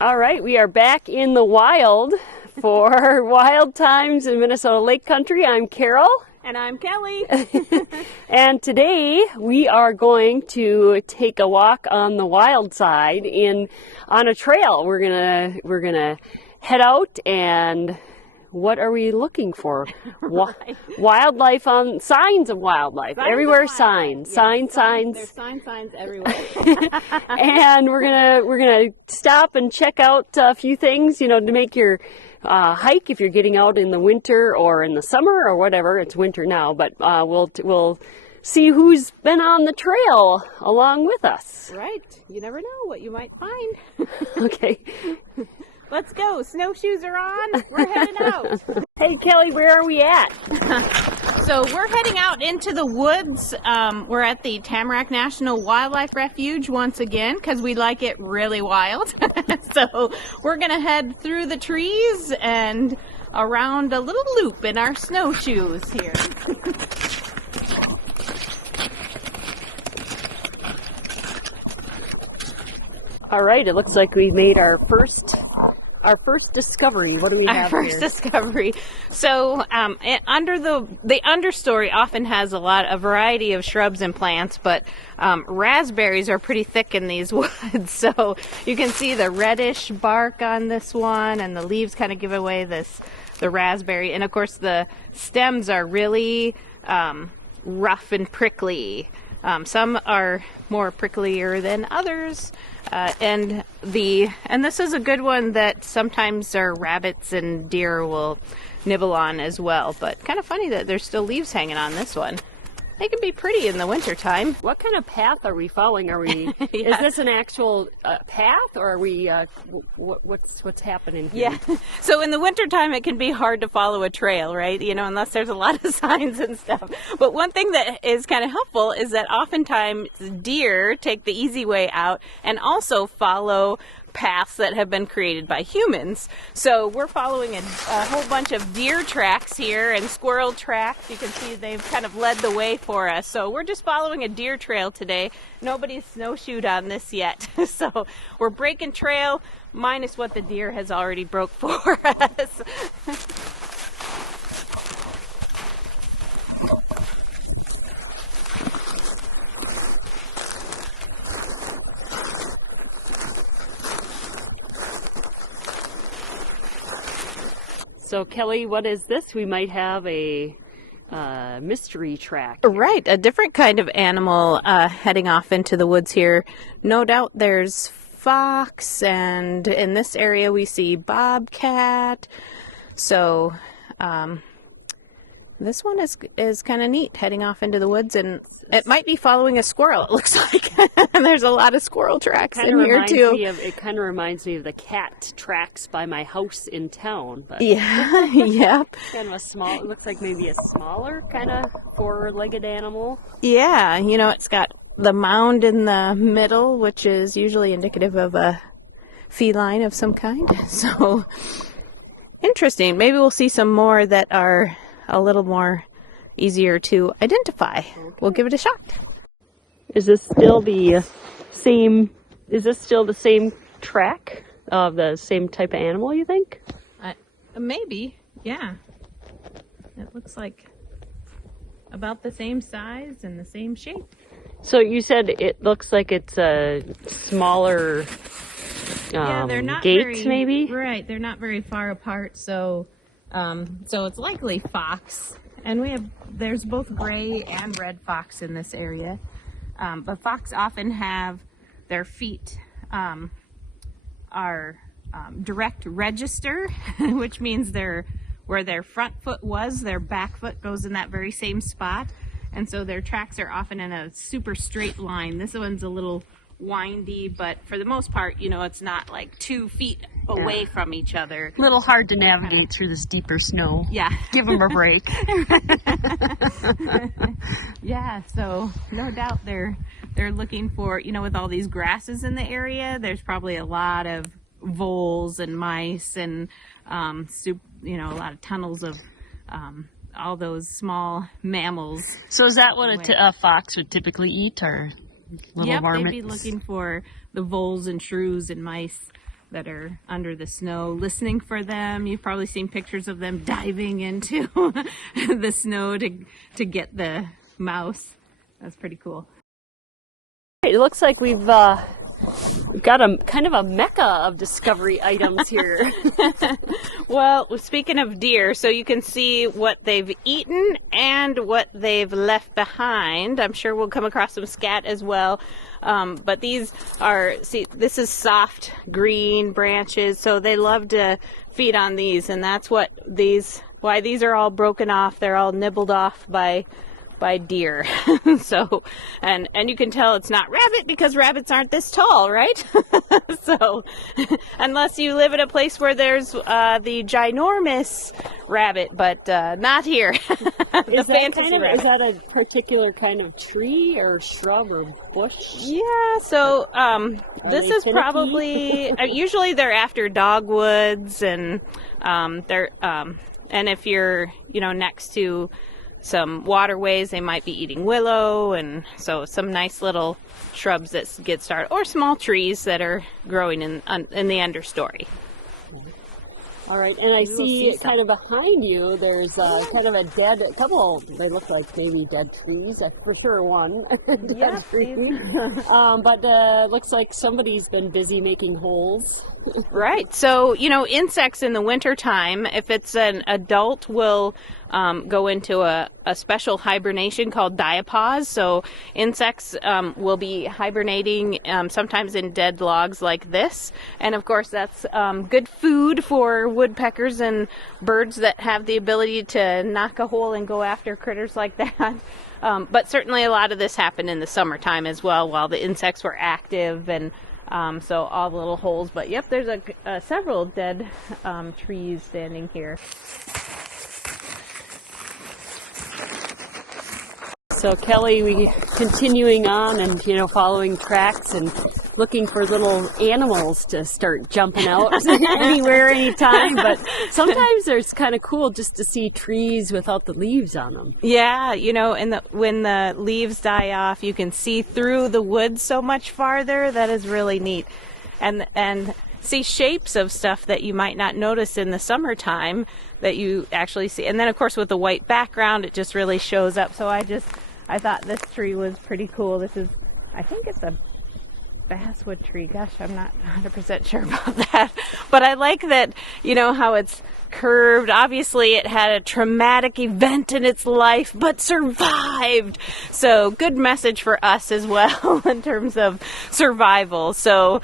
All right, we are back in the wild for Wild Times in Minnesota Lake Country. I'm Carol. And I'm Kelly. And today we are going to take a walk on the wild side on a trail. We're gonna head out, and what are we looking for? Right. Wildlife, on signs of wildlife. Signs Everywhere of signs. wildlife. Signs. There's signs everywhere. And we're gonna stop and check out a few things, to make your hike if you're getting out in the winter or in the summer or whatever. It's winter now, but we'll see who's been on the trail along with us. Right. You never know what you might find. Okay. Let's go. Snowshoes are on. We're heading out. Hey, Kelly, where are we at? So we're heading out into the woods. We're at the Tamarack National Wildlife Refuge once again because we like it really wild. So we're going to head through the trees and around a little loop in our snowshoes here. All right, it looks like we made our first discovery. What do we have Our first here? discovery. So under the understory often has a variety of shrubs and plants, but raspberries are pretty thick in these woods. So you can see the reddish bark on this one, and the leaves kind of give away the raspberry. And of course the stems are really rough and prickly. Some are more pricklier than others. And this is a good one that sometimes our rabbits and deer will nibble on as well. But kind of funny that there's still leaves hanging on this one. They can be pretty in the wintertime. What kind of path are we following? Are we? Yeah. Is this an actual path, or are we? What's happening here? Yeah. So in the wintertime, it can be hard to follow a trail, right? Unless there's a lot of signs and stuff. But one thing that is kind of helpful is that oftentimes deer take the easy way out and also follow paths that have been created by humans. So we're following a whole bunch of deer tracks here and squirrel tracks. You can see they've kind of led the way for us. So we're just following a deer trail today. Nobody's snowshoed on this yet. So we're breaking trail minus what the deer has already broke for us. So, Kelly, what is this? We might have a mystery track. Right, a different kind of animal heading off into the woods here. No doubt there's fox, and in this area we see bobcat. So this one is kind of neat, heading off into the woods, and it might be following a squirrel, it looks like. And there's a lot of squirrel tracks in here, too. It kind of reminds me of the cat tracks by my house in town. But Yeah, yep. kind of it looks like maybe a smaller kind of four-legged animal. Yeah, it's got the mound in the middle, which is usually indicative of a feline of some kind. So, interesting. Maybe we'll see some more that are a little more easier to identify. Okay. We'll give it a shot. Is this still the same? Is this still the same track of the same type of animal, you think? Maybe, yeah. It looks like about the same size and the same shape. So you said it looks like it's a smaller yeah, they're not gates, maybe? Right, they're not very far apart, so it's likely fox. And there's both gray and red fox in this area. But fox often have their feet are direct register, which means where their front foot was, their back foot goes in that very same spot. And so their tracks are often in a super straight line. This one's a little windy, but for the most part, it's not like 2 feet away from each other. A little hard to navigate through this deeper snow. Yeah. Give them a break. Yeah, so no doubt they're looking for, with all these grasses in the area, there's probably a lot of voles and mice and, a lot of tunnels of all those small mammals. So is that what a fox would typically eat, or little yep, varmints? They'd be looking for the voles and shrews and mice. that are under the snow, listening for them. You've probably seen pictures of them diving into the snow to get the mouse. That's pretty cool. It looks like we've got a kind of a mecca of discovery items here. Well, speaking of deer, so you can see what they've eaten and what they've left behind. I'm sure we'll come across some scat as well. But these are, see, this is soft green branches, so they love to feed on these, and that's why these are all broken off. They're all nibbled off by deer. So, and you can tell it's not rabbit because rabbits aren't this tall, right? So, unless you live in a place where there's the ginormous rabbit, but not here. The fantasy rabbit. Is that a particular kind of tree or shrub or bush? Yeah, so this is probably usually they're after dogwoods, and and if you're next to some waterways, they might be eating willow, and so some nice little shrubs that get started, or small trees that are growing in the understory. All right, and I see kind of behind you, there's kind of a couple, they look like maybe dead trees, for sure one dead tree. But looks like somebody's been busy making holes. Right, so, insects in the wintertime, if it's an adult, will go into a special hibernation called diapause. So insects will be hibernating sometimes in dead logs like this. And of course that's good food for woodpeckers and birds that have the ability to knock a hole and go after critters like that. But certainly a lot of this happened in the summertime as well, while the insects were active, and so all the little holes. But yep, there's several dead trees standing here. So Kelly, we continuing on and following tracks and looking for little animals to start jumping out anywhere, anytime. But sometimes it's kind of cool just to see trees without the leaves on them. Yeah, and when the leaves die off, you can see through the woods so much farther. That is really neat, and see shapes of stuff that you might not notice in the summertime that you actually see. And then of course with the white background, it just really shows up. So I thought this tree was pretty cool. I think it's a basswood tree. Gosh, I'm not 100% sure about that. But I like that, how it's curved. Obviously, it had a traumatic event in its life, but survived. So good message for us as well in terms of survival. So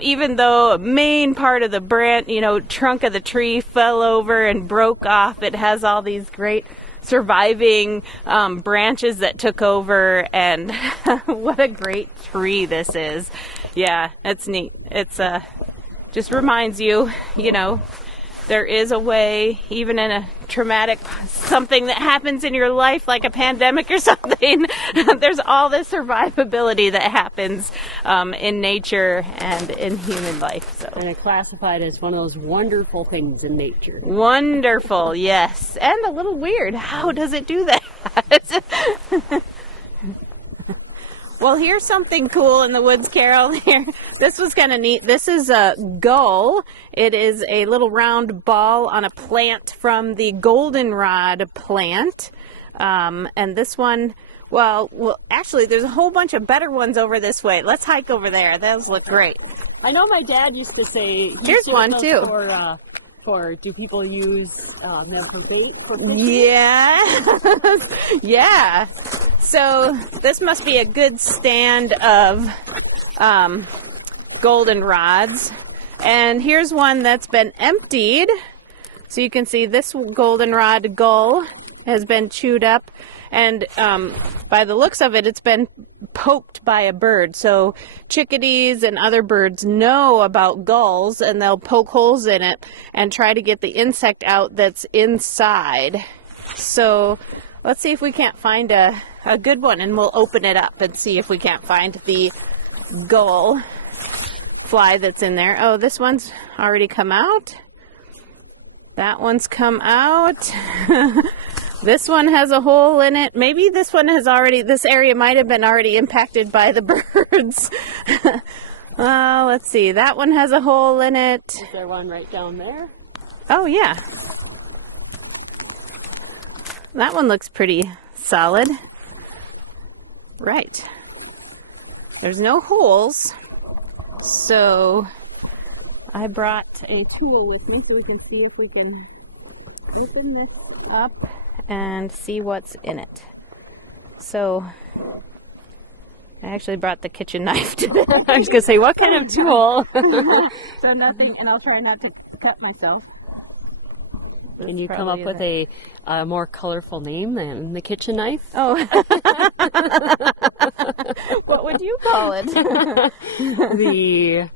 even though a main part of the branch, trunk of the tree fell over and broke off, it has all these great surviving branches that took over, and what a great tree this is. Yeah, it's neat. It's just reminds you, there is a way, even in a traumatic something that happens in your life, like a pandemic or something, there's all this survivability that happens in nature and in human life. So. And it's classified as one of those wonderful things in nature. Wonderful, yes. And a little weird. How does it do that? Well, here's something cool in the woods, Carol. Here, this was kind of neat. This is a gull. It is a little round ball on a plant from the goldenrod plant. And this one, well, actually, there's a whole bunch of better ones over this way. Let's hike over there. Those look great. I know my dad used to say... Here's one, too. Do people use them for bait? For yeah. Yeah. So this must be a good stand of goldenrods. And here's one that's been emptied. So you can see this goldenrod gull has been chewed up. And by the looks of it, it's been poked by a bird. So chickadees and other birds know about gulls, and they'll poke holes in it and try to get the insect out that's inside. So let's see if we can't find a good one, and we'll open it up and see if we can't find the gull fly that's in there. Oh, this one's already come out. That one's come out. This one has a hole in it. Maybe this area might have been already impacted by the birds. Let's see. That one has a hole in it. Is there one right down there? Oh, yeah. That one looks pretty solid. Right. There's no holes. So I brought a tool with me so we can see if we can open this up and see what's in it. So I actually brought the kitchen knife today. I was going to say, what kind of tool? So nothing, and I'll try not to cut myself. And you come up with a more colorful name than the kitchen knife? Oh. What would you call it? The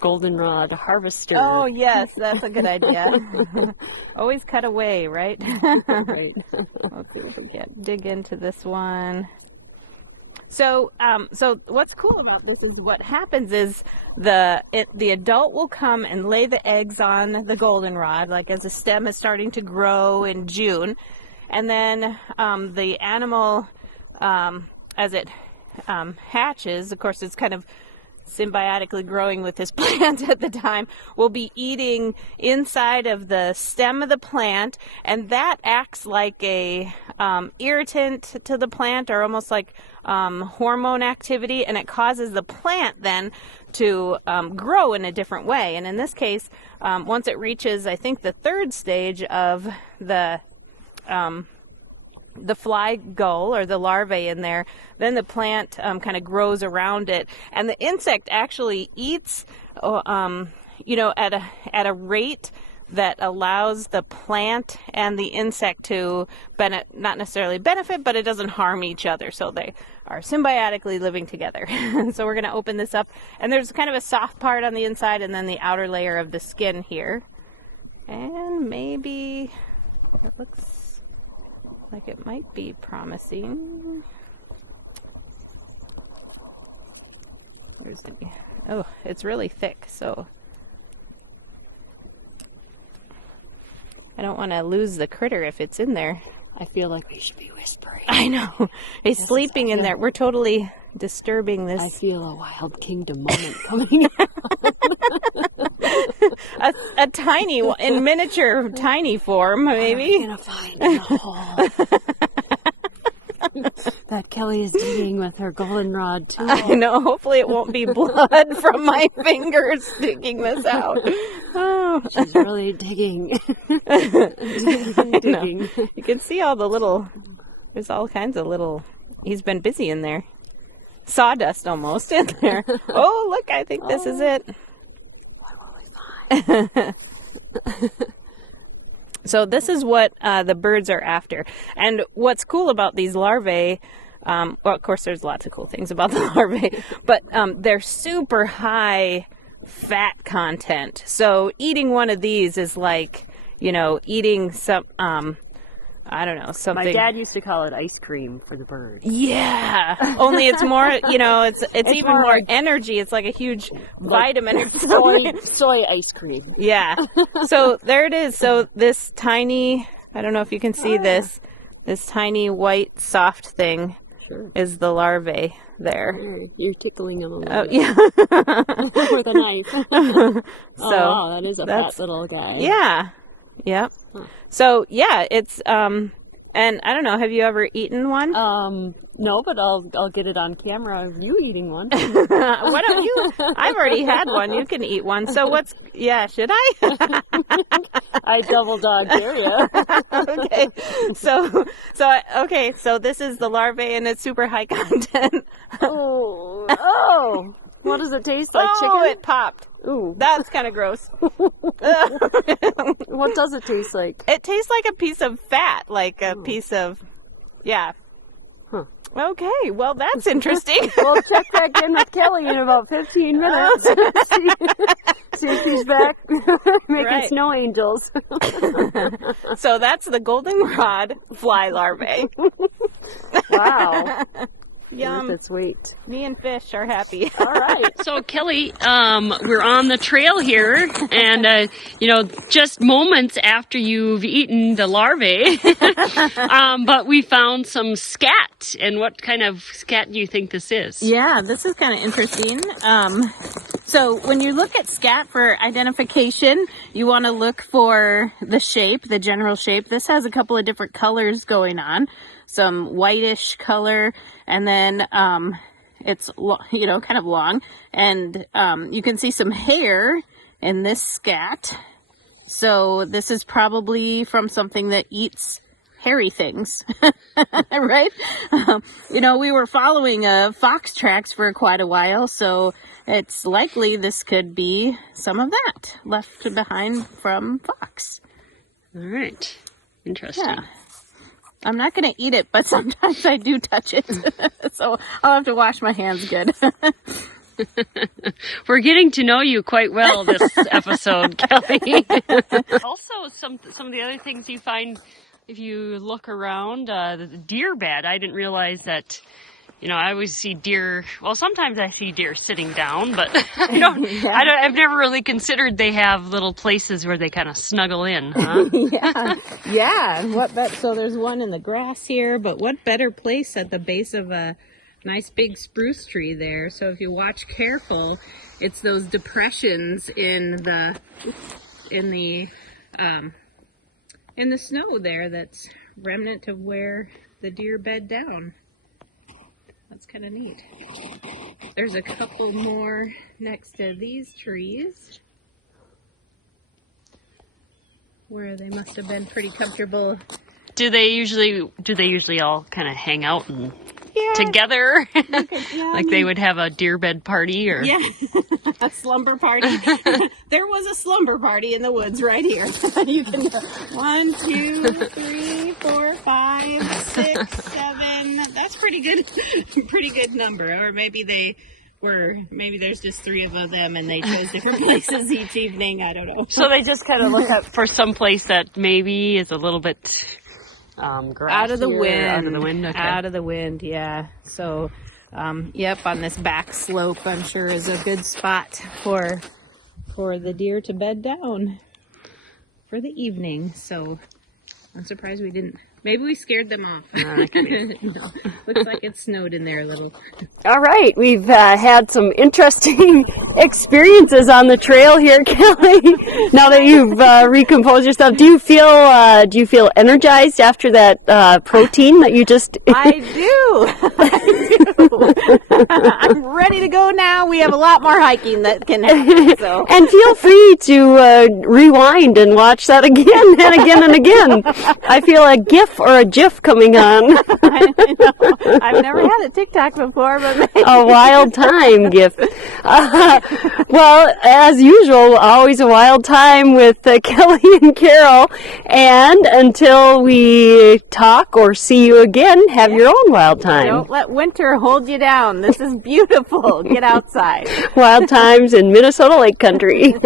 goldenrod harvester. Oh, yes, that's a good idea. Always cut away, right? Right. Let's see if we can dig into this one. So what's cool about this is what happens is the adult will come and lay the eggs on the goldenrod, like as the stem is starting to grow in June, and then the animal, as it hatches, of course, it's kind of symbiotically growing with this plant at the time, will be eating inside of the stem of the plant, and that acts like a irritant to the plant, or almost like hormone activity, and it causes the plant then to grow in a different way. And in this case, once it reaches, I think, the third stage of the fly gull, or the larvae in there, then the plant kind of grows around it, and the insect actually eats, at a rate that allows the plant and the insect to not necessarily benefit, but it doesn't harm each other. So they are symbiotically living together. So we're going to open this up, and there's kind of a soft part on the inside, and then the outer layer of the skin here, and maybe it looks like it might be promising. Oh, it's really thick, so I don't want to lose the critter if it's in there. I feel like we should be whispering. I know. He's sleeping in there. We're totally disturbing this. I feel a wild kingdom moment coming. a tiny, in miniature, tiny form, maybe. I'm gonna find a hole. That Kelly is digging with her goldenrod too. I know. Hopefully, it won't be blood from my fingers digging this out. Oh, she's really digging. Digging. You can see all the little. There's all kinds of little. He's been busy in there. Sawdust almost in there. Oh, look! I think this is it. So this is what the birds are after. And what's cool about these larvae, well, of course, there's lots of cool things about the larvae, but they're super high fat content. So eating one of these is like, eating some, I don't know, something. My dad used to call it ice cream for the bird. Yeah, only it's more, it's even more like energy. It's like a huge vitamin or soy ice cream. Yeah. So there it is. So this tiny, I don't know if you can see this tiny white soft thing is the larvae there. You're tickling him a little bit. Yeah. With a knife. So wow, that is a fat little guy. Yeah. Yep. Huh. So yeah, it's and I don't know, have you ever eaten one? No, but I'll get it on camera of you eating one. Why don't you? I've already had one. You can eat one. So should I? I double dog dare you. Okay. So this is the larvae, and it's super high content. Oh. What does it taste like? Chicken? Oh, it popped. Ooh. That's kind of gross. What does it taste like? It tastes like a piece of fat, like a piece of, yeah. Huh. Okay, well, that's interesting. We'll check back in with Kelly in about 15 minutes. See if he's back making snow angels. So that's the goldenrod fly larvae. Wow. Yum. Worth its weight. Me and fish are happy. All right. So Kelly, we're on the trail here, and just moments after you've eaten the larvae, but we found some scat. And what kind of scat do you think this is? Yeah, this is kind of interesting. So when you look at scat for identification, you want to look for the shape, the general shape. This has a couple of different colors going on, some whitish color, and then it's, you know, kind of long, and you can see some hair in this scat. So this is probably from something that eats hairy things, right? You know, we were following fox tracks for quite a while, so it's likely this could be some of that left behind from fox. All right. Interesting. Yeah. I'm not going to eat it, but sometimes I do touch it. So I'll have to wash my hands good. We're getting to know you quite well this episode, Kelly. Also, some of the other things you find if you look around, the deer bed. I didn't realize that, you know, I always see deer, well, sometimes I see deer sitting down, but I've never really considered they have little places where they kind of snuggle in, huh? Yeah. So there's one in the grass here, but what better place at the base of a nice big spruce tree there? So if you watch careful, it's those depressions in the snow there that's remnant of where the deer bed down. That's kind of neat. There's a couple more next to these trees where they must have been pretty comfortable. Do they usually all kind of hang out and together? Like they would have a deer bed party or? Yeah, a slumber party. There was a slumber party in the woods right here. You can go 1, 2, 3, 4, 5, 6, 7. That's pretty good. Pretty good number. Or maybe there's just 3 of them and they chose different places each evening. I don't know. So they just kind of look up for some place that maybe is a little bit out of the wind. Out of the wind. Okay. Out of the wind. Yeah. So, yep, on this back slope, I'm sure is a good spot for the deer to bed down for the evening. So I'm surprised we didn't. Maybe we scared them off. No, looks like it snowed in there a little. All right, we've had some interesting experiences on the trail here, Kelly. Now that you've recomposed yourself, do you feel energized after that protein that you just? I do. I'm ready to go now. We have a lot more hiking that can happen. So. And feel free to rewind and watch that again and again and again. I feel a GIF or a GIF coming on. I know. I've never had a TikTok before, but maybe. A wild time GIF. Well, as usual, always a wild time with Kelly and Carol. And until we talk or see you again, have your own wild time. Don't let winter hold you down. This is beautiful. Get outside. Wild times in Minnesota Lake Country.